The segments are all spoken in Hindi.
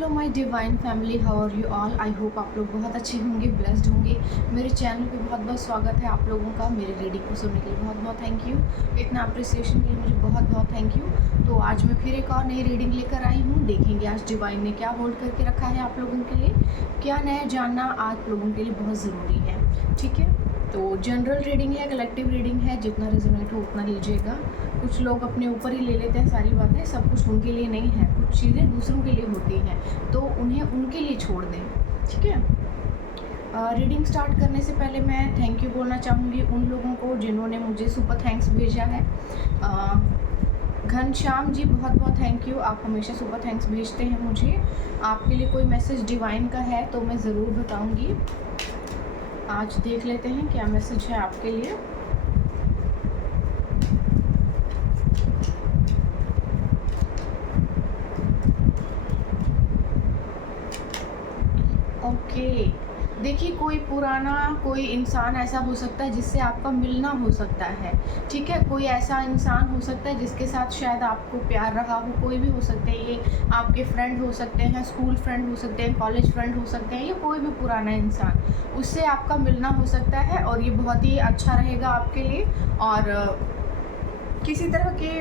Hello my divine family, how are you all. I hope आप लोग बहुत अच्छे होंगे, ब्लेस्ड होंगे। मेरे चैनल पे बहुत बहुत स्वागत है आप लोगों का। मेरे रीडिंग को सुनने के लिए बहुत बहुत थैंक यू। इतना अप्रिसिएशन के लिए मुझे बहुत बहुत थैंक यू। तो आज मैं फिर एक और नई रीडिंग लेकर आई हूँ। देखेंगे आज डिवाइन ने क्या होल्ड करके रखा है आप लोगों के लिए, क्या नया जानना आप लोगों के लिए बहुत ज़रूरी है। ठीक है, तो जनरल रीडिंग है, कलेक्टिव रीडिंग है, जितना रेजोनेट हो उतना लीजिएगा। कुछ लोग अपने ऊपर ही ले लेते हैं सारी बातें, सब कुछ उनके लिए नहीं है, कुछ चीज़ें दूसरों के लिए होती हैं तो उन्हें उनके लिए छोड़ दें। ठीक है, रीडिंग स्टार्ट करने से पहले मैं थैंक यू बोलना चाहूँगी उन लोगों को जिन्होंने मुझे सुपर थैंक्स भेजा है। घनश्याम जी बहुत बहुत थैंक यू, आप हमेशा सुपर थैंक्स भेजते हैं मुझे। आपके लिए कोई मैसेज डिवाइन का है तो मैं ज़रूर बताऊँगी। आज देख लेते हैं क्या मैसेज है आपके लिए। ओके, देखिए कोई पुराना कोई इंसान ऐसा हो सकता है जिससे आपका मिलना हो सकता है। ठीक है, कोई ऐसा इंसान हो सकता है जिसके साथ शायद आपको प्यार रहा हो, कोई भी हो सकते हैं। ये आपके फ्रेंड हो सकते हैं, स्कूल फ्रेंड हो सकते हैं, कॉलेज फ्रेंड हो सकते हैं, या कोई भी पुराना इंसान, उससे आपका मिलना हो सकता है और ये बहुत ही अच्छा रहेगा आपके लिए। और किसी तरह के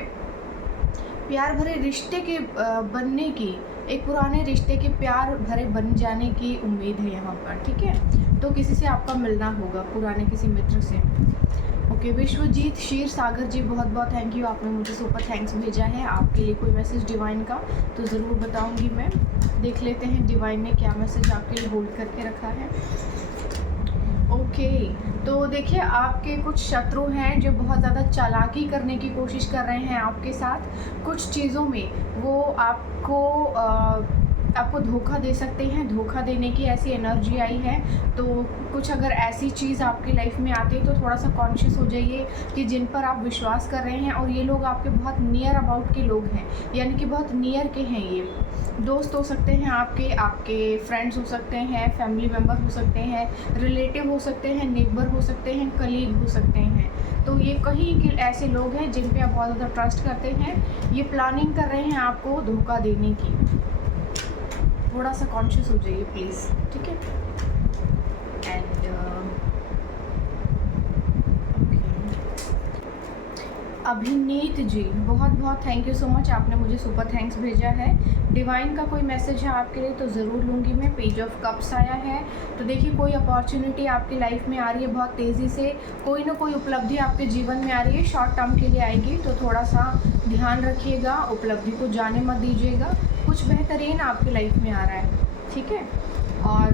प्यार भरे रिश्ते के बनने की, एक पुराने रिश्ते के प्यार भरे बन जाने की उम्मीद है यहाँ पर। ठीक है, तो किसी से आपका मिलना होगा, पुराने किसी मित्र से। ओके, विश्वजीत क्षीर सागर जी बहुत बहुत थैंक यू, आपने मुझे सुपर थैंक्स भेजा है। आपके लिए कोई मैसेज डिवाइन का तो ज़रूर बताऊंगी मैं। देख लेते हैं डिवाइन ने क्या मैसेज आपके लिए होल्ड करके रखा है। ओके, तो देखिए आपके कुछ शत्रु हैं जो बहुत ज़्यादा चालाकी करने की कोशिश कर रहे हैं आपके साथ कुछ चीज़ों में। वो आपको धोखा दे सकते हैं, धोखा देने की ऐसी एनर्जी आई है। तो कुछ अगर ऐसी चीज़ आपकी लाइफ में आती है तो थोड़ा सा कॉन्शियस हो जाइए कि जिन पर आप विश्वास कर रहे हैं, और ये लोग आपके बहुत नियर अबाउट के लोग हैं, यानी कि बहुत नियर के हैं। ये दोस्त हो सकते हैं, आपके फ्रेंड्स हो सकते हैं, फैमिली मेम्बर हो सकते हैं, रिलेटिव हो सकते हैं, नेबर हो सकते हैं, कलीग हो सकते हैं। तो ये कहीं के ऐसे लोग हैं जिन पे आप बहुत ज़्यादा ट्रस्ट करते हैं। ये प्लानिंग कर रहे हैं आपको धोखा देने की। थोड़ा सा कॉन्शियस हो जाइए प्लीज़। ठीक है, एंड अभिनीत जी बहुत बहुत थैंक यू सो मच, आपने मुझे सुपर थैंक्स भेजा है। डिवाइन का कोई मैसेज है आपके लिए तो ज़रूर लूँगी मैं। पेज ऑफ कप्स आया है, तो देखिए कोई अपॉर्चुनिटी आपकी लाइफ में आ रही है बहुत तेज़ी से, कोई ना कोई उपलब्धि आपके जीवन में आ रही है, शॉर्ट टर्म के लिए आएगी, तो थोड़ा सा ध्यान रखिएगा, उपलब्धि को जाने मत दीजिएगा। कुछ बेहतरीन आपकी लाइफ में आ रहा है। ठीक है, और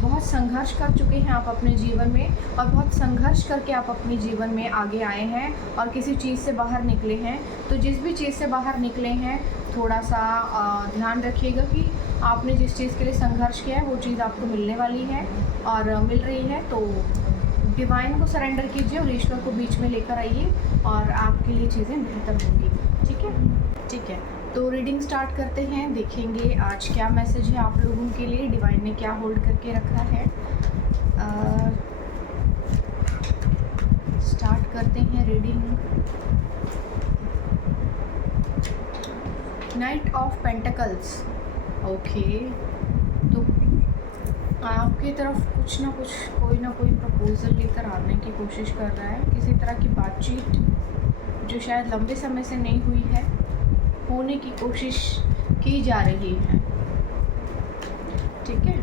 बहुत संघर्ष कर चुके हैं आप अपने जीवन में, और बहुत संघर्ष करके आप अपने जीवन में आगे आए हैं और किसी चीज़ से बाहर निकले हैं। तो जिस भी चीज़ से बाहर निकले हैं थोड़ा सा ध्यान रखिएगा कि आपने जिस चीज़ के लिए संघर्ष किया है वो चीज़ आपको मिलने वाली है और मिल रही है। तो डिवाइन को सरेंडर कीजिए और ईश्वर को बीच में लेकर आइए और आपके लिए चीज़ें बेहतर होंगी। ठीक है, ठीक है, तो रीडिंग स्टार्ट करते हैं। देखेंगे आज क्या मैसेज है आप लोगों के लिए, डिवाइन ने क्या होल्ड करके रखा है। स्टार्ट करते हैं reading. Night of pentacles. Okay, तो आपकी तरफ कुछ ना कुछ कोई ना कोई प्रपोजल लेकर आने की कोशिश कर रहा है। किसी तरह की बातचीत जो शायद लंबे समय से नहीं हुई है, होने की कोशिश की जा रही है। ठीक है,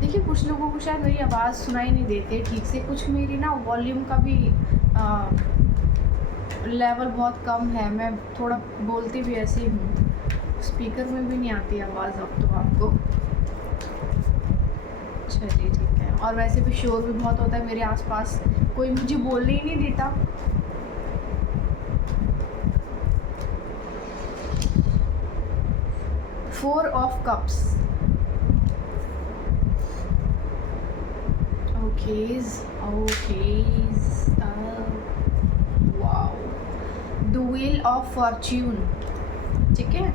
देखिए कुछ लोगों को शायद मेरी आवाज़ सुनाई नहीं देती ठीक से, कुछ मेरी ना वॉल्यूम का भी लेवल बहुत कम है, मैं थोड़ा बोलती भी ऐसे ही हूँ, स्पीकर में भी नहीं आती आवाज़ अब तो आपको। चलिए ठीक है, और वैसे भी शोर भी बहुत होता है मेरे आसपास, कोई मुझे बोलने ही नहीं देता। Four of cups. Okays, wow, the wheel of Fortune. ठीक है,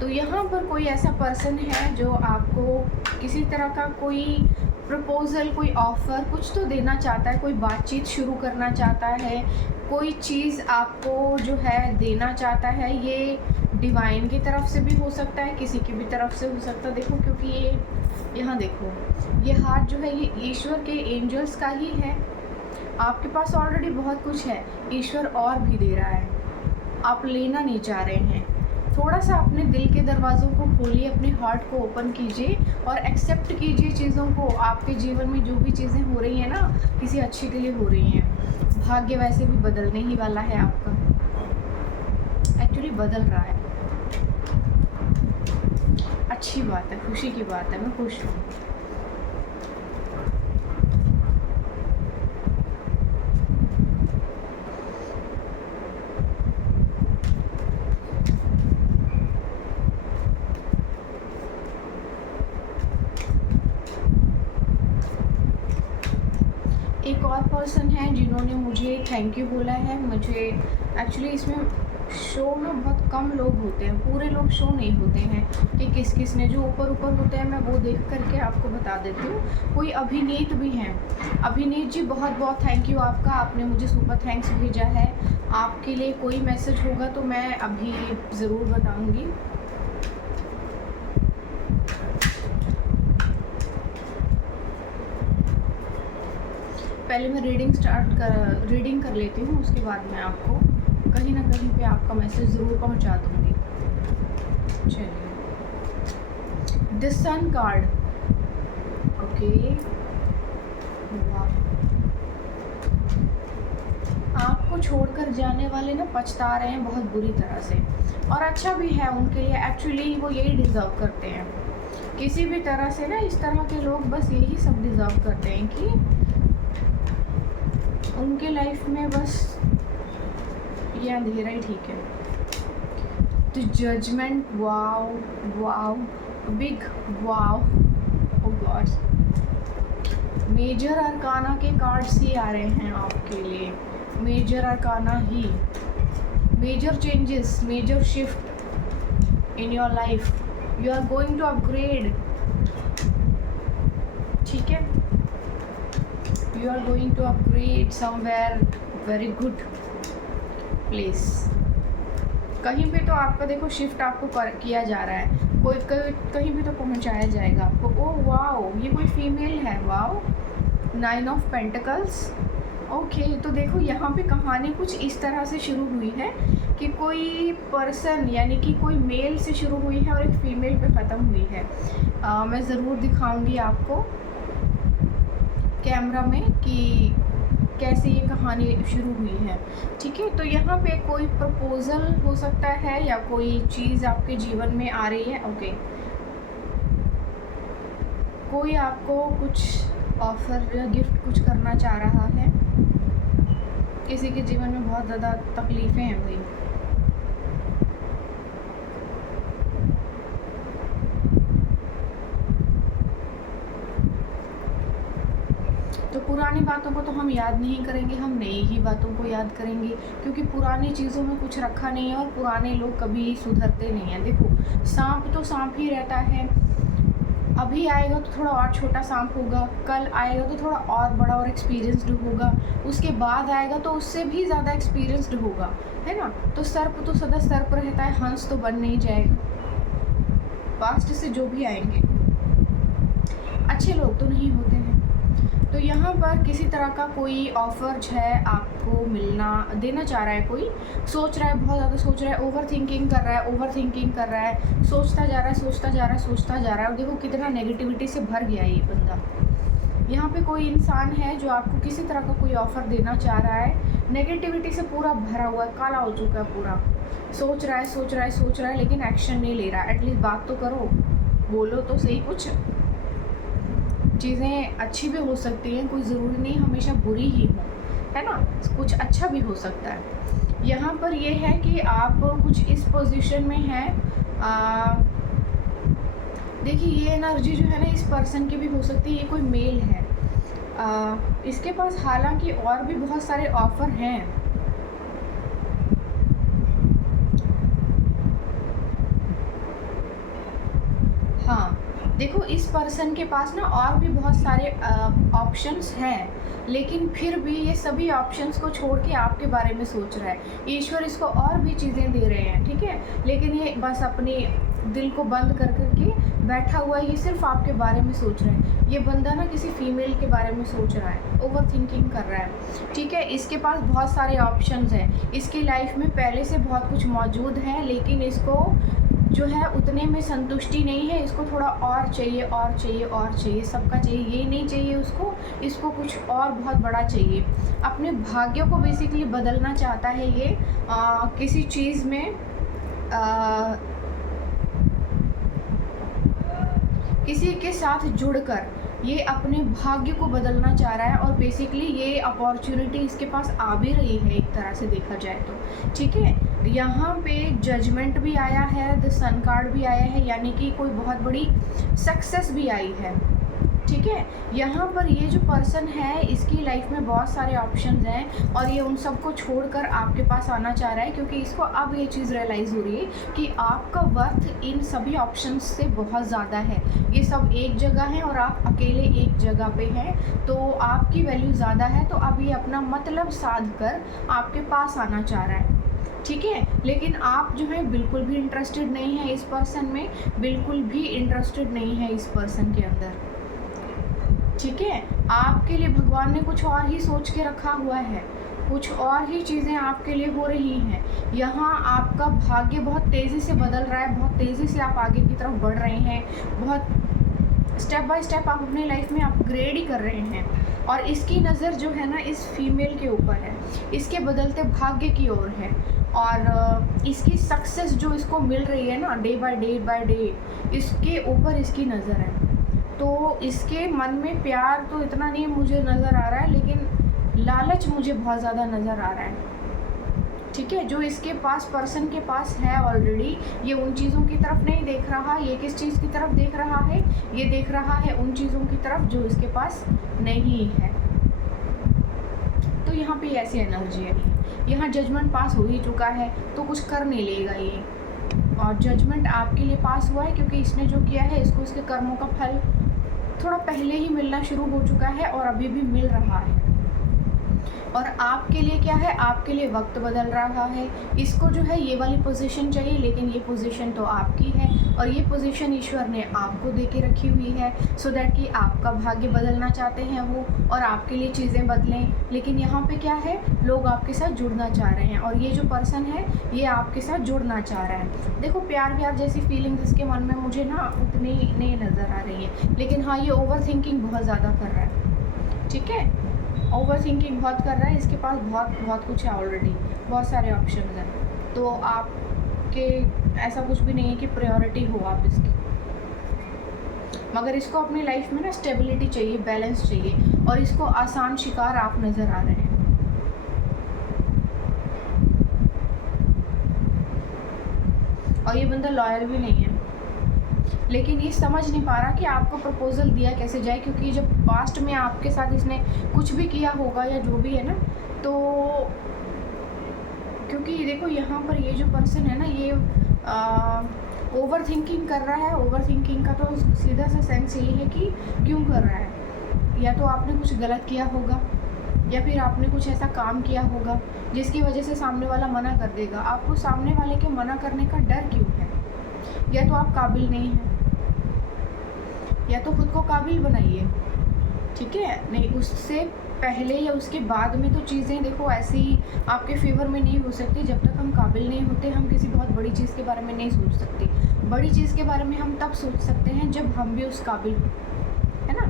तो यहाँ पर कोई ऐसा पर्सन है जो आपको किसी तरह का कोई प्रपोज़ल, कोई ऑफ़र कुछ तो देना चाहता है, कोई बातचीत शुरू करना चाहता है, कोई चीज़ आपको जो है देना चाहता है। ये डिवाइन की तरफ से भी हो सकता है, किसी की भी तरफ से हो सकता है। देखो क्योंकि ये यहाँ देखो, ये हार्ट जो है ये ईश्वर के एंजल्स का ही है। आपके पास ऑलरेडी बहुत कुछ है, ईश्वर और भी दे रहा है, आप लेना नहीं चाह रहे हैं। थोड़ा सा अपने दिल के दरवाज़ों को खोलिए, अपने हार्ट को ओपन कीजिए और एक्सेप्ट कीजिए चीज़ों को। आपके जीवन में जो भी चीज़ें हो रही हैं ना, किसी अच्छे के लिए हो रही हैं। भाग्य वैसे भी बदलने ही वाला है आपका, एक्चुअली बदल रहा है। अच्छी बात है, खुशी की बात है, मैं खुश हूँ। एक और पर्सन है जिन्होंने मुझे थैंक यू बोला है। मुझे एक्चुअली इसमें शो में बहुत कम लोग होते हैं, पूरे लोग शो नहीं होते हैं कि किस किस ने, जो ऊपर ऊपर होते हैं मैं वो देख करके आपको बता देती हूँ। कोई अभिनीत भी हैं। अभिनीत जी बहुत बहुत थैंक यू आपका, आपने मुझे सुपर थैंक्स भेजा है। आपके लिए कोई मैसेज होगा तो मैं अभी ज़रूर बताऊँगी। पहले मैं रीडिंग कर लेती हूँ, उसके बाद मैं आपको कहीं ना कहीं पे आपका मैसेज ज़रूर पहुँचा दूँगी। चलिए, द सन कार्ड, ओके। आपको छोड़कर जाने वाले ना पछता रहे हैं बहुत बुरी तरह से, और अच्छा भी है उनके लिए। एक्चुअली वो यही डिज़र्व करते हैं किसी भी तरह से ना। इस तरह के लोग बस यही सब डिज़र्व करते हैं कि उनके लाइफ में बस ये अंधेरा ही ठीक है। The judgement, wow wow, big wow, oh God. Major arcana के कार्ड्स ही आ रहे हैं आपके लिए, मेजर अरकाना ही। Major changes, major shift in your life, you are going to upgrade, ठीक है। You are going to upgrade somewhere very good place। कहीं पे तो आपका देखो शिफ्ट आपको किया जा रहा है, कहीं भी तो पहुंचाया जाएगा आपको। ओह वाओ, ये कोई फीमेल है, वाओ। 9 of pentacles, okay. तो देखो यहाँ पे कहानी कुछ इस तरह से शुरू हुई है कि कोई पर्सन यानी कि कोई मेल से शुरू हुई है और एक फीमेल पे ख़त्म हुई है। मैं ज़रूर दिखाऊंगी आपको कैमरा में कि कैसे ये कहानी शुरू हुई है, ठीक है। तो यहाँ पे कोई प्रपोज़ल हो सकता है या कोई चीज़ आपके जीवन में आ रही है, ओके। कोई आपको कुछ ऑफ़र या गिफ्ट कुछ करना चाह रहा है, किसी के जीवन में बहुत ज़्यादा तकलीफ़ें हैं भाई। तो पुरानी बातों को तो हम याद नहीं करेंगे, हम नई ही बातों को याद करेंगे, क्योंकि पुरानी चीज़ों में कुछ रखा नहीं है और पुराने लोग कभी सुधरते नहीं हैं। देखो सांप तो सांप ही रहता है, अभी आएगा तो थोड़ा और छोटा सांप होगा, कल आएगा तो थोड़ा और बड़ा और एक्सपीरियंसड होगा, उसके बाद आएगा तो उससे भी ज़्यादा एक्सपीरियंसड होगा, है ना। तो सर्प तो सदा सर्प रहता है, हंस तो बन नहीं जाएगा। पास्ट से जो भी आएंगे अच्छे लोग तो नहीं होते हैं। तो यहाँ पर किसी तरह का कोई ऑफर है आपको मिलना, देना चाह रहा है, कोई सोच रहा है, बहुत ज़्यादा सोच रहा है, ओवर थिंकिंग कर रहा है, सोचता जा रहा है। और देखो कितना नेगेटिविटी से भर गया ये बंदा। यहाँ पे कोई इंसान है जो आपको किसी तरह का कोई ऑफ़र देना चाह रहा है, नेगेटिविटी से पूरा भरा हुआ है, काला हो चुका है पूरा। सोच रहा है लेकिन एक्शन नहीं ले रहा। एटलीस्ट बात तो करो, बोलो तो सही। कुछ चीज़ें अच्छी भी हो सकती हैं, कोई ज़रूरी नहीं हमेशा बुरी ही हो, है ना। कुछ अच्छा भी हो सकता है। यहाँ पर ये है कि आप कुछ इस पोजीशन में हैं। देखिए ये एनर्जी जो है ना इस पर्सन की भी हो सकती है, ये कोई मेल है। इसके पास हालांकि और भी बहुत सारे ऑफ़र हैं। हाँ देखो इस पर्सन के पास ना और भी बहुत सारे ऑप्शंस हैं, लेकिन फिर भी ये सभी ऑप्शंस को छोड़ के आपके बारे में सोच रहा है। ईश्वर इसको और भी चीज़ें दे रहे हैं, ठीक ठीक है। लेकिन ये बस अपने दिल को बंद कर के बैठा हुआ है, ये सिर्फ आपके बारे में सोच रहा है। ये बंदा ना किसी फीमेल के बारे में सोच रहा है, ओवर थिंकिंग कर रहा है, ठीक है। इसके पास बहुत सारे ऑप्शंस हैं, इसकी लाइफ में पहले से बहुत कुछ मौजूद है, लेकिन इसको जो है उतने में संतुष्टि नहीं है, इसको थोड़ा और चाहिए और चाहिए और चाहिए, सबका चाहिए, ये नहीं चाहिए उसको, इसको कुछ और बहुत बड़ा चाहिए। अपने भाग्य को बेसिकली बदलना चाहता है ये किसी चीज़ में किसी के साथ जुड़कर ये अपने भाग्य को बदलना चाह रहा है। और बेसिकली ये अपॉर्चुनिटी इसके पास आ भी रही है एक तरह से देखा जाए तो, ठीक है। यहाँ पे जजमेंट भी आया है, द सन कार्ड भी आया है, यानी कि कोई बहुत बड़ी सक्सेस भी आई है, ठीक है। यहाँ पर ये जो पर्सन है इसकी लाइफ में बहुत सारे ऑप्शंस हैं और ये उन सबको छोड़कर आपके पास आना चाह रहा है, क्योंकि इसको अब ये चीज़ रियलाइज़ हो रही है कि आपका वर्थ इन सभी ऑप्शंस से बहुत ज़्यादा है। ये सब एक जगह है और आप अकेले एक जगह पे हैं, तो आपकी वैल्यू ज़्यादा है। तो अब ये अपना मतलब साध कर आपके पास आना चाह रहा है, ठीक है। लेकिन आप जो है बिल्कुल भी इंटरेस्टेड नहीं है इस पर्सन में, बिल्कुल भी इंटरेस्टेड नहीं है इस पर्सन के अंदर, ठीक है। आपके लिए भगवान ने कुछ और ही सोच के रखा हुआ है, कुछ और ही चीज़ें आपके लिए हो रही हैं। यहाँ आपका भाग्य बहुत तेज़ी से बदल रहा है, बहुत तेज़ी से आप आगे की तरफ बढ़ रहे हैं, बहुत स्टेप बाय स्टेप आप अपनी लाइफ में अपग्रेड ही कर रहे हैं। और इसकी नज़र जो है ना इस फीमेल के ऊपर है, इसके बदलते भाग्य की ओर है, और इसकी सक्सेस जो इसको मिल रही है ना डे बाय डे, इसके ऊपर इसकी नज़र है। तो इसके मन में प्यार तो इतना नहीं मुझे नज़र आ रहा है, लेकिन लालच मुझे बहुत ज़्यादा नज़र आ रहा है, ठीक है। जो इसके पास पर्सन के पास है ऑलरेडी, ये उन चीज़ों की तरफ नहीं देख रहा। ये किस चीज़ की तरफ देख रहा है? ये देख रहा है उन चीज़ों की तरफ जो इसके पास नहीं है। तो यहाँ पे ऐसी एनर्जी है, यहाँ जजमेंट पास हो ही चुका है, तो कुछ कर नहीं लेगा ये। और जजमेंट आपके लिए पास हुआ है क्योंकि इसने जो किया है इसको इसके कर्मों का फल थोड़ा पहले ही मिलना शुरू हो चुका है और अभी भी मिल रहा है। और आपके लिए क्या है? आपके लिए वक्त बदल रहा है। इसको जो है ये वाली पोजीशन चाहिए, लेकिन ये पोजीशन तो आपकी है और ये पोजीशन ईश्वर ने आपको दे के रखी हुई है, सो दैट कि आपका भाग्य बदलना चाहते हैं वो और आपके लिए चीज़ें बदलें। लेकिन यहाँ पे क्या है, लोग आपके साथ जुड़ना चाह रहे हैं और ये जो पर्सन है ये आपके साथ जुड़ना चाह रहा है। देखो प्यार व्यार जैसी फीलिंग्स इसके मन में मुझे ना उतनी नहीं नज़र आ रही है, लेकिन हाँ ये ओवर थिंकिंग बहुत ज़्यादा कर रहा है, ठीक है। ओवर थिंकिंग बहुत कर रहा है, इसके पास बहुत कुछ है ऑलरेडी, बहुत सारे ऑप्शंस हैं। तो आपके ऐसा कुछ भी नहीं है कि प्रायोरिटी हो आप इसकी, मगर इसको अपनी लाइफ में ना स्टेबिलिटी चाहिए, बैलेंस चाहिए और इसको आसान शिकार आप नज़र आ रहे हैं। और ये बंदा लॉयल भी नहीं है, लेकिन ये समझ नहीं पा रहा कि आपको प्रपोजल दिया कैसे जाए, क्योंकि जब पास्ट में आपके साथ इसने कुछ भी किया होगा या जो भी है ना, तो क्योंकि देखो यहाँ पर ये जो पर्सन है ना ये ओवर थिंकिंग कर रहा है। ओवर थिंकिंग का तो सीधा सा सेंस यही है कि क्यों कर रहा है, या तो आपने कुछ गलत किया होगा या फिर आपने कुछ ऐसा काम किया होगा जिसकी वजह से सामने वाला मना कर देगा। आपको सामने वाले के मना करने का डर क्यों है? या तो आप काबिल नहीं हैं, या तो खुद को काबिल बनाइए, ठीक है। नहीं उससे पहले या उसके बाद में तो चीज़ें देखो ऐसी आपके फेवर में नहीं हो सकती। जब तक हम काबिल नहीं होते हम किसी बहुत बड़ी चीज़ के बारे में नहीं सोच सकते। बड़ी चीज़ के बारे में हम तब सोच सकते हैं जब हम भी उस काबिल हो, है ना।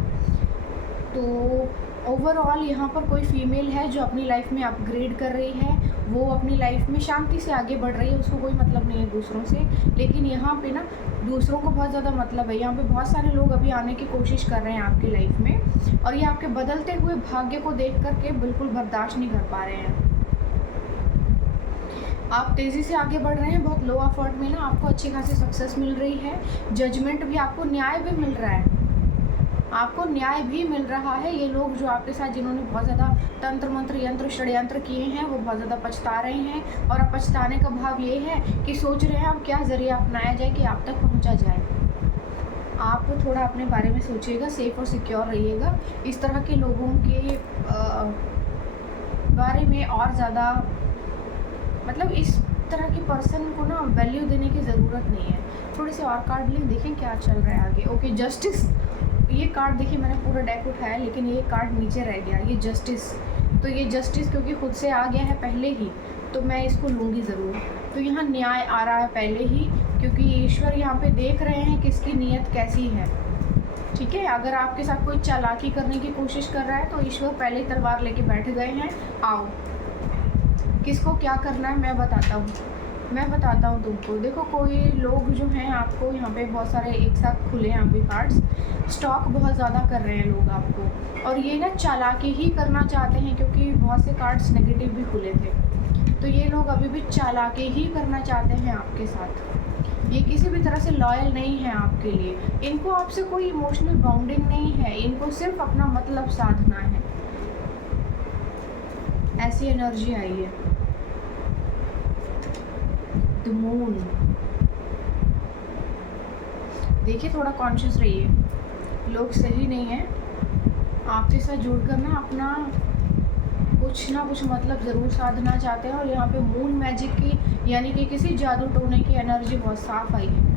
तो ओवरऑल यहाँ पर कोई फीमेल है जो अपनी लाइफ में अपग्रेड कर रही है, वो अपनी लाइफ में शांति से आगे बढ़ रही है, उसको कोई मतलब नहीं है दूसरों से। लेकिन यहाँ पे ना दूसरों को बहुत ज़्यादा मतलब है। यहाँ पे बहुत सारे लोग अभी आने की कोशिश कर रहे हैं आपकी लाइफ में और ये आपके बदलते हुए भाग्य को देख करके बिल्कुल बर्दाश्त नहीं कर पा रहे हैं। आप तेज़ी से आगे बढ़ रहे हैं, बहुत लो एफर्ट में ना आपको अच्छी खासी सक्सेस मिल रही है। जजमेंट भी, आपको न्याय भी मिल रहा है, आपको न्याय भी मिल रहा है। ये लोग जो आपके साथ जिन्होंने बहुत ज़्यादा तंत्र मंत्र यंत्र षड्यंत्र किए हैं वो बहुत ज़्यादा पछता रहे हैं और अब पछताने का भाव ये है कि सोच रहे हैं अब क्या ज़रिया अपनाया जाए कि आप तक पहुंचा जाए। आप थोड़ा अपने बारे में सोचिएगा, सेफ और सिक्योर रहिएगा। इस तरह के लोगों के बारे में और ज़्यादा मतलब इस तरह के पर्सन को ना वैल्यू देने की ज़रूरत नहीं है। थोड़े से और कार्ड लें, देखें क्या चल रहा है आगे। Okay, justice. ये कार्ड देखिए, मैंने पूरा डेक उठाया लेकिन ये कार्ड नीचे रह गया, ये जस्टिस। तो ये जस्टिस क्योंकि खुद से आ गया है पहले ही, तो मैं इसको लूँगी ज़रूर। तो यहाँ न्याय आ रहा है पहले ही, क्योंकि ईश्वर यहाँ पे देख रहे हैं किसकी नीयत कैसी है। ठीक है, अगर आपके साथ कोई चालाकी करने की कोशिश कर रहा है तो ईश्वर पहले ही तलवार लेके बैठ गए हैं। आओ, किसको क्या करना है मैं बताता हूँ तुमको। देखो, कोई लोग जो हैं आपको यहाँ पे बहुत सारे एक साथ खुले हैं यहाँ पे कार्ड्स, स्टॉक बहुत ज़्यादा कर रहे हैं लोग आपको, और ये ना चालाकी ही करना चाहते हैं क्योंकि बहुत से कार्ड्स नेगेटिव भी खुले थे। तो ये लोग अभी भी चालाकी ही करना चाहते हैं आपके साथ। ये किसी भी तरह से लॉयल नहीं है आपके लिए। इनको आपसे कोई इमोशनल बॉन्डिंग नहीं है, इनको सिर्फ अपना मतलब साधना है। ऐसी एनर्जी आई है। The moon. देखिए, थोड़ा कॉन्शियस रहिए, लोग सही नहीं है। आपके साथ जुड़कर ना अपना कुछ ना कुछ मतलब ज़रूर साधना चाहते हैं। और यहाँ पे मून मैजिक की यानी कि किसी जादू टोने की एनर्जी बहुत साफ आई है।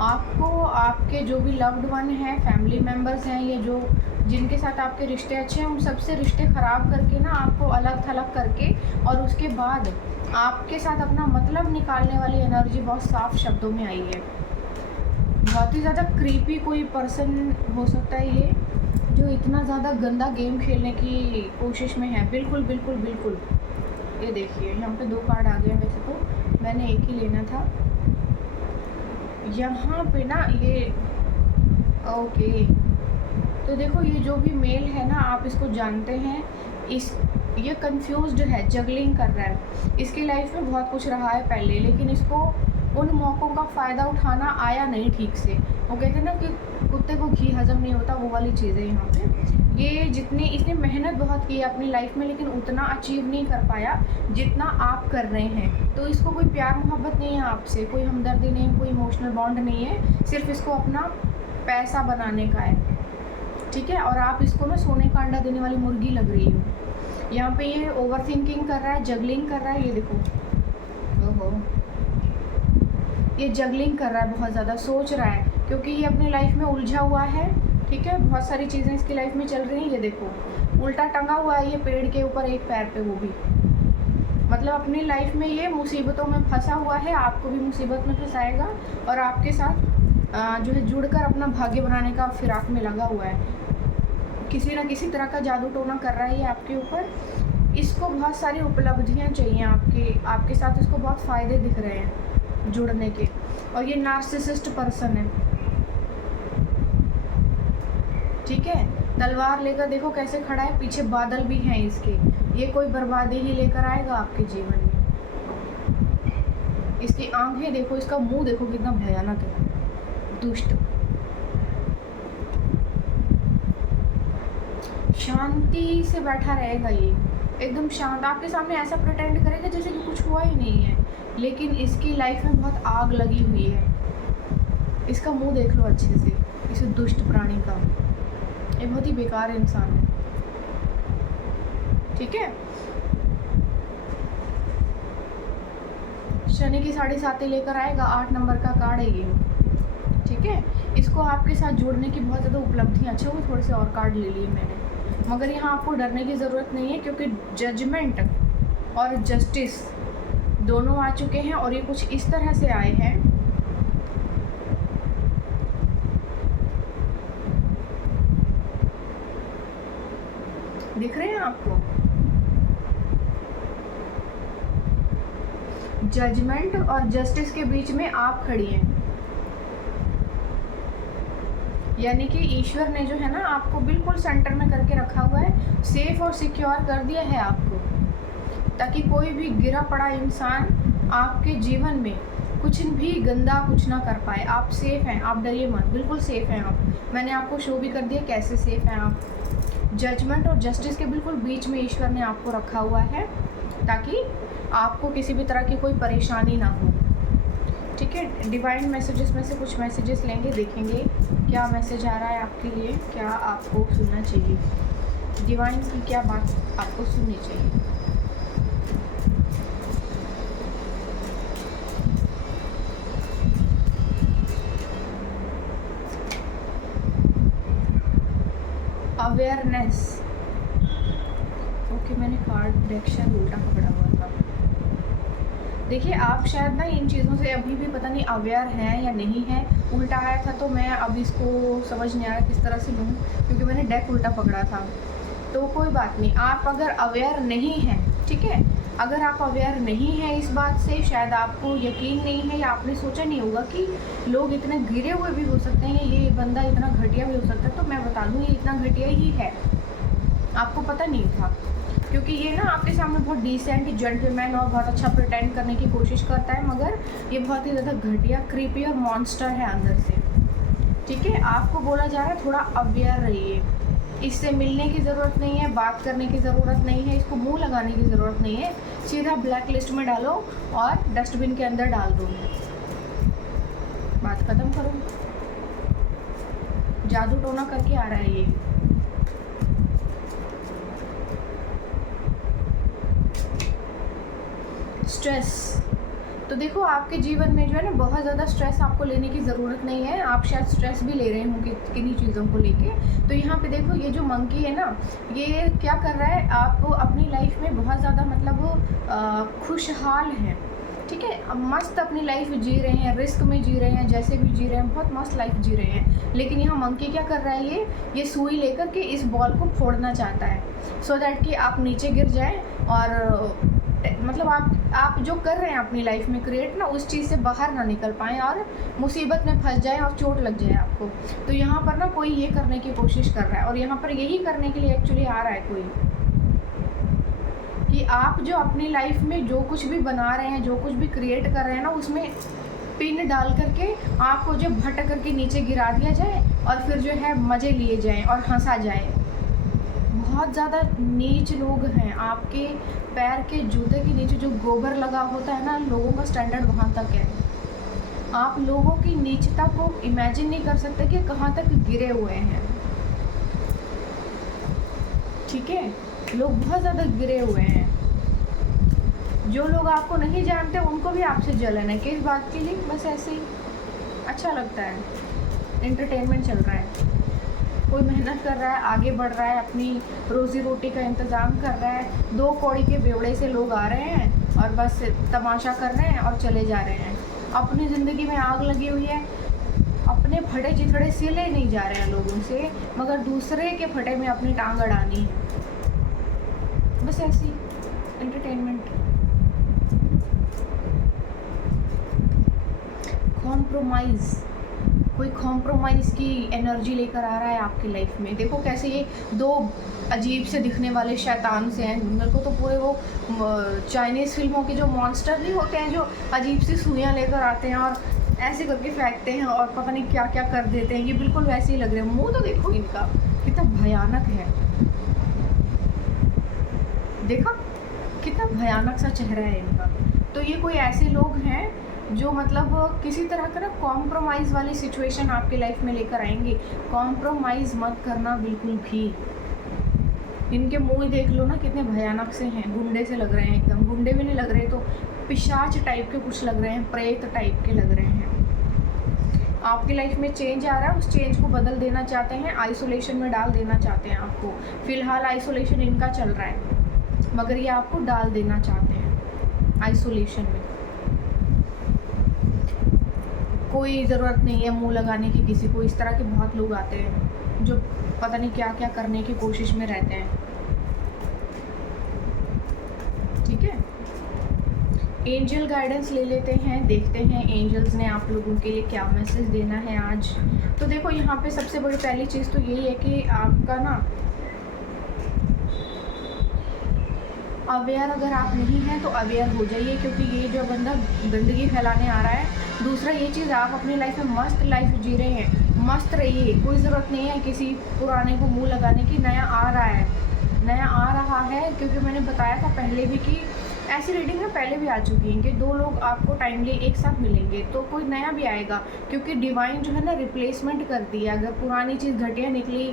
आपको आपके जो भी लव्ड वन हैं, फैमिली मेम्बर्स हैं, ये जो जिनके साथ आपके रिश्ते अच्छे हैं, उन सबसे रिश्ते ख़राब करके ना आपको अलग थलग करके और उसके बाद आपके साथ अपना मतलब निकालने वाली एनर्जी बहुत साफ शब्दों में आई है। बहुत ही ज़्यादा क्रीपी कोई पर्सन हो सकता है ये, जो इतना ज़्यादा गंदा गेम खेलने की कोशिश में है। बिल्कुल बिल्कुल बिल्कुल। ये देखिए, यहाँ पे 2 कार्ड आ गए, वैसे तो मैंने एक ही लेना था। यहाँ पे ना ये ओके, तो देखो, ये जो भी मेल है ना, आप इसको जानते हैं, ये कंफ्यूज्ड है, जगलिंग कर रहा है। इसकी लाइफ में बहुत कुछ रहा है पहले, लेकिन इसको उन मौक़ों का फ़ायदा उठाना आया नहीं ठीक से। वो कहते हैं ना कि कुत्ते को घी हजम नहीं होता, वो वाली चीज़ है यहाँ पे। ये जितनी इसने मेहनत बहुत की है अपनी लाइफ में, लेकिन उतना अचीव नहीं कर पाया जितना आप कर रहे हैं। तो इसको कोई प्यार मोहब्बत नहीं है आपसे, कोई हमदर्दी नहीं है, कोई इमोशनल बॉन्ड नहीं है, सिर्फ इसको अपना पैसा बनाने का है। ठीक है, और आप इसको ना सोने का अंडा देने वाली मुर्गी लग रही हो। यहाँ पे ये ओवर थिंकिंग कर रहा है, जगलिंग कर रहा है। ये देखो, ओहो, ये जगलिंग कर रहा है, बहुत ज़्यादा सोच रहा है, क्योंकि ये अपनी लाइफ में उलझा हुआ है। ठीक है, बहुत सारी चीज़ें इसकी लाइफ में चल रही हैं। ये देखो, उल्टा टंगा हुआ है ये पेड़ के ऊपर, एक पैर पे, वो भी मतलब अपनी लाइफ में ये मुसीबतों में फंसा हुआ है। आपको भी मुसीबत में फंसाएगा और आपके साथ जो है जुड़कर अपना भाग्य बनाने का फिराक में लगा हुआ है। किसी न किसी तरह का जादू टोना कर रहा है ये आपके ऊपर। इसको बहुत सारी उपलब्धियाँ चाहिए आपके साथ, इसको बहुत फ़ायदे दिख रहे हैं जुड़ने के। और ये नार्सिसिस्ट पर्सन है। ठीक है, तलवार लेकर देखो कैसे खड़ा है, पीछे बादल भी हैं इसके। ये कोई बर्बादी ही लेकर आएगा आपके जीवन में। इसकी आंखें देखो, इसका मुंह देखो कितना भयानक है, दुष्ट। शांति से बैठा रहेगा ये, एकदम शांत, आपके सामने ऐसा प्रिटेंड करेगा जैसे कि कुछ हुआ ही नहीं है, लेकिन इसकी लाइफ में बहुत आग लगी हुई है। इसका मुंह देख लो अच्छे से, इस दुष्ट प्राणी का। ये बहुत ही बेकार इंसान है। ठीक है, शनि की 7.5 लेकर आएगा, 8 नंबर का कार्ड है ये। ठीक है, इसको आपके साथ जोड़ने की बहुत ज़्यादा उपलब्धियाँ। अच्छा, वो थोड़े से और कार्ड ले लिए मैंने, मगर यहाँ आपको डरने की ज़रूरत नहीं है, क्योंकि जजमेंट और जस्टिस दोनों आ चुके हैं। और ये कुछ इस तरह से आए हैं, दिख रहे हैं आपको, जजमेंट और जस्टिस के बीच में आप खड़ी हैं। यानी कि ईश्वर ने जो है ना आपको बिल्कुल सेंटर में करके रखा हुआ है, सेफ और सिक्योर कर दिया है आपको, ताकि कोई भी गिरा पड़ा इंसान आपके जीवन में कुछ भी गंदा कुछ ना कर पाए। आप सेफ हैं, आप डरिए मत, बिल्कुल सेफ हैं आप। मैंने आपको शो भी कर दिया कैसे सेफ हैं आप। जजमेंट और जस्टिस के बिल्कुल बीच में ईश्वर ने आपको रखा हुआ है, ताकि आपको किसी भी तरह की कोई परेशानी ना हो। ठीक है, डिवाइन मैसेजेस में से कुछ मैसेजेस लेंगे, देखेंगे क्या मैसेज आ रहा है आपके लिए, क्या आपको सुनना चाहिए, डिवाइन की क्या बात आपको सुननी चाहिए। अवेयरनेस। ओके, मैंने कार्ड डेक शायद उल्टा पकड़ा हुआ था। देखिए, आप शायद ना इन चीज़ों से अभी भी पता नहीं अवेयर हैं या नहीं है। उल्टा आया था तो मैं अब इसको समझ नहीं आ रहा किस तरह से लूँ, क्योंकि मैंने डेक उल्टा पकड़ा था। तो कोई बात नहीं, आप अगर अवेयर नहीं हैं, ठीक है, अगर आप अवेयर नहीं हैं इस बात से, शायद आपको यकीन नहीं है या आपने सोचा नहीं होगा कि लोग इतने गिरे हुए भी हो सकते हैं, ये बंदा इतना घटिया भी हो सकता है। तो मैं बता दूँ, ये इतना घटिया ही है, आपको पता नहीं था, क्योंकि ये ना आपके सामने बहुत डिसेंट, जेंटलमैन और बहुत अच्छा प्रिटेंड करने की कोशिश करता है, मगर ये बहुत ही ज़्यादा घटिया, क्रीपी और मॉन्स्टर है अंदर से। ठीक है, आपको बोला जा रहा है थोड़ा अवेयर रहिए। इससे मिलने की ज़रूरत नहीं है, बात करने की ज़रूरत नहीं है, इसको मुंह लगाने की ज़रूरत नहीं है, सीधा ब्लैक लिस्ट में डालो और डस्टबिन के अंदर डाल दो, बात ख़त्म करो। जादू टोना करके आ रहा है ये। स्ट्रेस, तो देखो आपके जीवन में जो है ना बहुत ज़्यादा स्ट्रेस आपको लेने की ज़रूरत नहीं है। आप शायद स्ट्रेस भी ले रहे होंगे किन्हीं चीज़ों को लेके। तो यहाँ पे देखो, ये जो मंकी है ना, ये क्या कर रहा है, आप अपनी लाइफ में बहुत ज़्यादा मतलब खुशहाल हैं, ठीक है, अब मस्त अपनी लाइफ जी रहे हैं, रिस्क में जी रहे हैं, जैसे भी जी रहे हैं, बहुत मस्त लाइफ जी रहे हैं। लेकिन यहाँ मंकी क्या कर रहा है, ये सुई लेकर के इस बॉल को फोड़ना चाहता है, सो दैट कि आप नीचे गिर जाएं और मतलब आप जो कर रहे हैं अपनी लाइफ में क्रिएट ना, उस चीज़ से बाहर ना निकल पाएँ और मुसीबत में फंस जाए और चोट लग जाए आपको। तो यहाँ पर ना कोई ये करने की कोशिश कर रहा है, और यहाँ पर यही करने के लिए एक्चुअली आ रहा है कोई, कि आप जो अपनी लाइफ में जो कुछ भी बना रहे हैं, जो कुछ भी क्रिएट कर रहे हैं ना, उसमें पिन डाल करके आपको जो भटक करके नीचे गिरा दिया जाए और फिर जो है मज़े लिए जाएँ और हंसा जाए। बहुत ज़्यादा नीच लोग हैं, आपके पैर के जूते के नीचे जो गोबर लगा होता है ना, लोगों का स्टैंडर्ड वहाँ तक है। आप लोगों की नीचता को इमेजिन नहीं कर सकते कि कहाँ तक गिरे हुए हैं, ठीक है, लोग बहुत ज़्यादा गिरे हुए हैं। जो लोग आपको नहीं जानते उनको भी आपसे जलन है, किस बात के लिए, बस ऐसे ही अच्छा लगता है, एंटरटेनमेंट चल रहा है। कोई मेहनत कर रहा है, आगे बढ़ रहा है, अपनी रोज़ी रोटी का इंतज़ाम कर रहा है, 2 कौड़ी के बेवड़े से लोग आ रहे हैं और बस तमाशा कर रहे हैं और चले जा रहे हैं। अपनी ज़िंदगी में आग लगी हुई है, अपने फटे चिथड़े सिले नहीं जा रहे हैं लोगों से, मगर दूसरे के फटे में अपनी टांग अड़ानी है, बस ऐसी एंटरटेनमेंट। कॉम्प्रोमाइज़, कोई कॉम्प्रोमाइज़ की एनर्जी लेकर आ रहा है आपकी लाइफ में। देखो कैसे ये 2 अजीब से दिखने वाले शैतान से हैं। मेरे को तो पूरे वो चाइनीज़ फिल्मों के जो मॉन्स्टर नहीं होते हैं, जो अजीब सी सुइयाँ लेकर आते हैं और ऐसे करके फेंकते हैं और पता नहीं क्या क्या कर देते हैं, ये बिल्कुल वैसे ही लग रहे हैं। मुँह तो देखो इनका कितना भयानक है, देखा कितना भयानक सा चेहरा है इनका। तो ये कोई ऐसे लोग हैं जो मतलब किसी तरह का ना कॉम्प्रोमाइज़ वाली सिचुएशन आपके लाइफ में लेकर आएंगे। कॉम्प्रोमाइज़ मत करना बिल्कुल भी। इनके मुंह देख लो ना, कितने भयानक से हैं, गुंडे से लग रहे हैं, एकदम गुंडे भी नहीं लग रहे तो पिशाच टाइप के कुछ लग रहे हैं, प्रेत टाइप के लग रहे हैं। आपकी लाइफ में चेंज आ रहा है, उस चेंज को बदल देना चाहते हैं, आइसोलेशन में डाल देना चाहते हैं आपको। फ़िलहाल आइसोलेशन इनका चल रहा है, मगर ये आपको डाल देना चाहते हैं आइसोलेशन में। कोई ज़रूरत नहीं है मुंह लगाने की किसी को। इस तरह के बहुत लोग आते हैं जो पता नहीं क्या क्या करने की कोशिश में रहते हैं, ठीक है। एंजल गाइडेंस ले लेते हैं, देखते हैं एंजल्स ने आप लोगों के लिए क्या मैसेज देना है आज। तो देखो यहाँ पे सबसे बड़ी पहली चीज़ तो यही है कि आपका ना अवेयर, अगर आप नहीं हैं तो अवेयर हो जाइए, क्योंकि ये जो बंदा गंदगी फैलाने आ रहा है। दूसरा ये चीज़, आप अपनी लाइफ में मस्त लाइफ जी रहे हैं, मस्त रहिए, कोई ज़रूरत नहीं है किसी पुराने को मुंह लगाने की। नया आ रहा है, क्योंकि मैंने बताया था पहले भी कि ऐसी रीडिंग में पहले भी आ चुकी है कि 2 लोग आपको टाइमली एक साथ मिलेंगे, तो कोई नया भी आएगा, क्योंकि डिवाइन जो है ना रिप्लेसमेंट करती है। अगर पुरानी चीज़ घटिया निकली,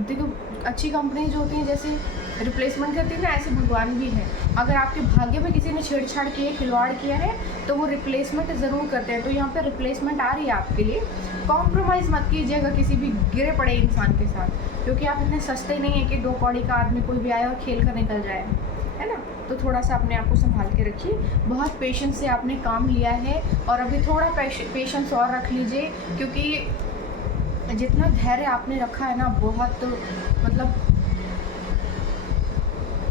देखो अच्छी कंपनी जो होती हैं, जैसे रिप्लेसमेंट करती है ना, ऐसे भगवान भी है। अगर आपके भाग्य में किसी ने छेड़छाड़ किया, खिलवाड़ किया है, तो वो रिप्लेसमेंट ज़रूर करते हैं। तो यहाँ पे रिप्लेसमेंट आ रही है आपके लिए। कॉम्प्रोमाइज़ मत कीजिएगा किसी भी गिरे पड़े इंसान के साथ, क्योंकि आप इतने सस्ते नहीं हैं कि 2 कौड़ी का आदमी कोई भी आए और खेल कर निकल जाए, है ना। तो थोड़ा सा अपने आप को संभाल के रखिए। बहुत पेशेंस से आपने काम लिया है और अभी थोड़ा पेशेंस और रख लीजिए, क्योंकि जितना धैर्य आपने रखा है ना, बहुत मतलब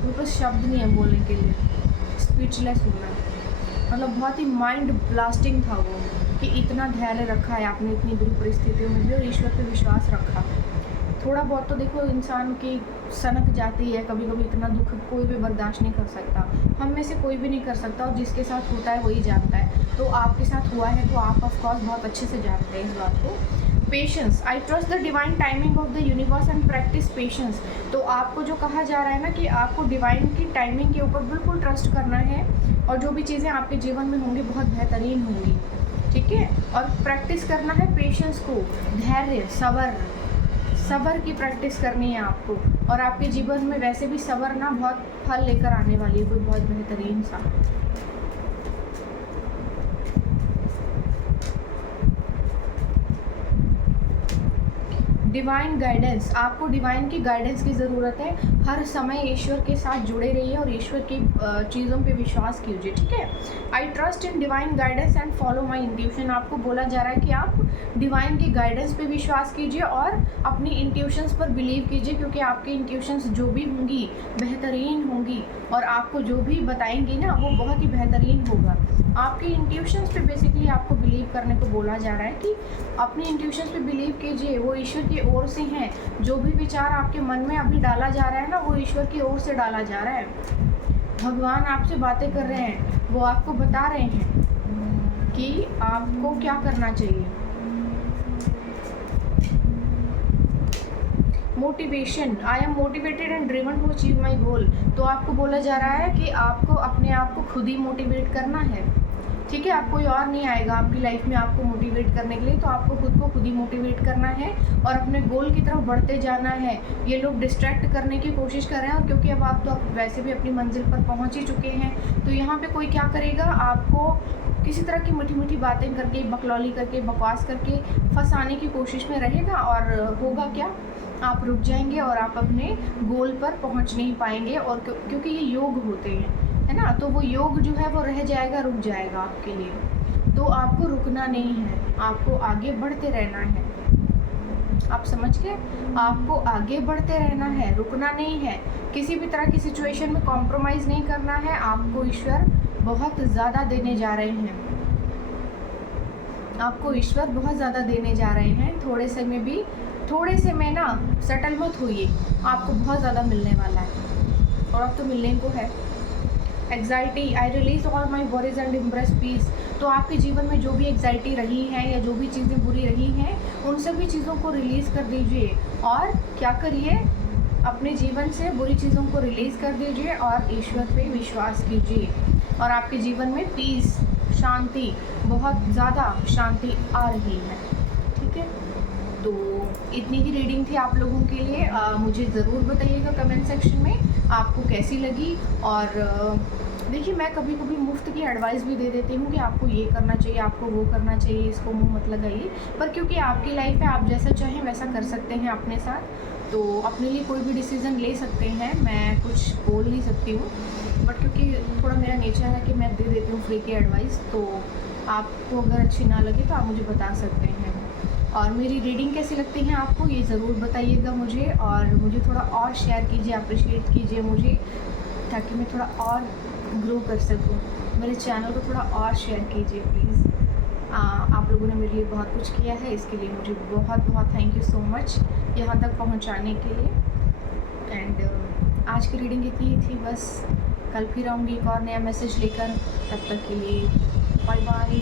बिल्कुल शब्द नहीं है बोलने के लिए, स्पीचलेस हूँ मैं। मतलब बहुत ही माइंड ब्लास्टिंग था वो, कि इतना धैर्य रखा है आपने इतनी बुरी परिस्थितियों में भी, और ईश्वर पे विश्वास रखा। थोड़ा बहुत तो देखो इंसान की सनक जाती है कभी कभी, इतना दुख कोई भी बर्दाश्त नहीं कर सकता, हम में से कोई भी नहीं कर सकता, और जिसके साथ होता है वही जानता है। तो आपके साथ हुआ है तो आप ऑफ कोर्स बहुत अच्छे से जानते हैं इस बात को। Patience, I trust the divine timing of the universe and practice patience. तो आपको जो कहा जा रहा है ना कि आपको डिवाइन की टाइमिंग के ऊपर बिल्कुल ट्रस्ट करना है, और जो भी चीज़ें आपके जीवन में होंगी बहुत बेहतरीन होंगी, ठीक है। और प्रैक्टिस करना है पेशेंस को, धैर्य, सब्र की प्रैक्टिस करनी है आपको। और आपके जीवन में वैसे भी सब्र ना बहुत फल लेकर आने वाली है, कोई बहुत बेहतरीन सा। डिवाइन गाइडेंस, आपको डिवाइन की गाइडेंस की ज़रूरत है। हर समय ईश्वर के साथ जुड़े रहिए और ईश्वर की चीज़ों पे विश्वास कीजिए, ठीक है। I trust in divine guidance and follow my intuition. आपको बोला जा रहा है कि आप डिवाइन की गाइडेंस पे विश्वास कीजिए और अपनी इंट्यूशंस पर बिलीव कीजिए, क्योंकि आपकी इंट्यूशंस जो भी होंगी बेहतरीन होंगी, और आपको जो भी बताएंगी ना वो बहुत ही बेहतरीन होगा। आपकी इंट्यूशंस पे बेसिकली आपको बिलीव करने को बोला जा रहा है कि अपनी इंट्यूशंस पे बिलीव कीजिए, वो ईश्वर की ओर से हैं। जो भी विचार आपके मन में अभी डाला जा रहा है ना, वो ईश्वर की ओर से डाला जा रहा है। भगवान आपसे बातें कर रहे हैं, वो आपको बता रहे हैं कि आपको क्या करना चाहिए। Motivation, I am motivated and driven to achieve my goal. तो आपको बोला जा रहा है कि आपको अपने आप को खुद ही मोटिवेट करना है, ठीक है। आप कोई और नहीं आएगा आपकी लाइफ में आपको मोटिवेट करने के लिए, तो आपको खुद को खुद ही मोटिवेट करना है और अपने गोल की तरफ बढ़ते जाना है। ये लोग डिस्ट्रैक्ट करने की कोशिश कर रहे हैं, और क्योंकि अब आप तो वैसे भी अपनी मंजिल पर पहुंच ही चुके हैं, तो यहाँ पे कोई क्या करेगा, आपको किसी तरह की मीठी मीठी बातें करके, बकलौली करके, बकवास करके फंसाने की कोशिश में रहेगा, और होगा क्या, आप रुक जाएंगे और आप अपने गोल पर पहुंच नहीं पाएंगे। और क्योंकि ये योग होते हैं, है ना, तो वो योग जो है वो रह जाएगा, रुक जाएगा आपके लिए। तो आपको रुकना नहीं है, आपको आगे बढ़ते रहना है। आप समझ गए, आपको आगे बढ़ते रहना है, रुकना नहीं है। किसी भी तरह की सिचुएशन में कॉम्प्रोमाइज़ नहीं करना है। आपको ईश्वर बहुत ज़्यादा देने जा रहे हैं, आपको ईश्वर बहुत ज़्यादा देने जा रहे हैं। थोड़े से में ना सेटल मत होइए, आपको बहुत ज़्यादा मिलने वाला है, और अब तो मिलने को है। Anxiety, I release all my worries and embrace peace. तो आपके जीवन में जो भी एग्जाइटी रही है या जो भी चीज़ें बुरी रही हैं, उन सभी चीज़ों को रिलीज़ कर दीजिए। और क्या करिए, अपने जीवन से बुरी चीज़ों को रिलीज़ कर दीजिए और ईश्वर पे विश्वास कीजिए, और आपके जीवन में पीस, शांति, बहुत ज़्यादा शांति आ रही है, ठीक है। तो इतनी ही रीडिंग थी आप लोगों के लिए। मुझे ज़रूर बताइएगा कमेंट सेक्शन में आपको कैसी लगी। और देखिए, मैं कभी कभी मुफ्त की एडवाइस भी दे देती हूँ कि आपको ये करना चाहिए, आपको वो करना चाहिए, इसको मुँह मत लगाइए। पर क्योंकि आपकी लाइफ है, आप जैसा चाहें वैसा कर सकते हैं अपने साथ, तो अपने लिए कोई भी डिसीज़न ले सकते हैं। मैं कुछ बोल नहीं सकती हूँ, बट क्योंकि थोड़ा मेरा नेचर है कि मैं दे देती हूँ फ्री की एडवाइस, तो आपको अगर अच्छी ना लगे तो आप मुझे बता सकते हैं। और मेरी रीडिंग कैसी लगती है आपको, ये ज़रूर बताइएगा मुझे, और मुझे थोड़ा और शेयर कीजिए, अप्रिशिएट कीजिए मुझे, ताकि मैं थोड़ा और ग्रो कर सकूं। मेरे चैनल को थोड़ा और शेयर कीजिए प्लीज़। आप लोगों ने मेरे लिए बहुत कुछ किया है, इसके लिए मुझे बहुत बहुत थैंक यू सो मच यहाँ तक पहुँचाने के लिए। एंड आज की रीडिंग इतनी ही थी बस। कल फिर आऊँगी एक और नया मैसेज लेकर, तब तक के लिए बाय बाय।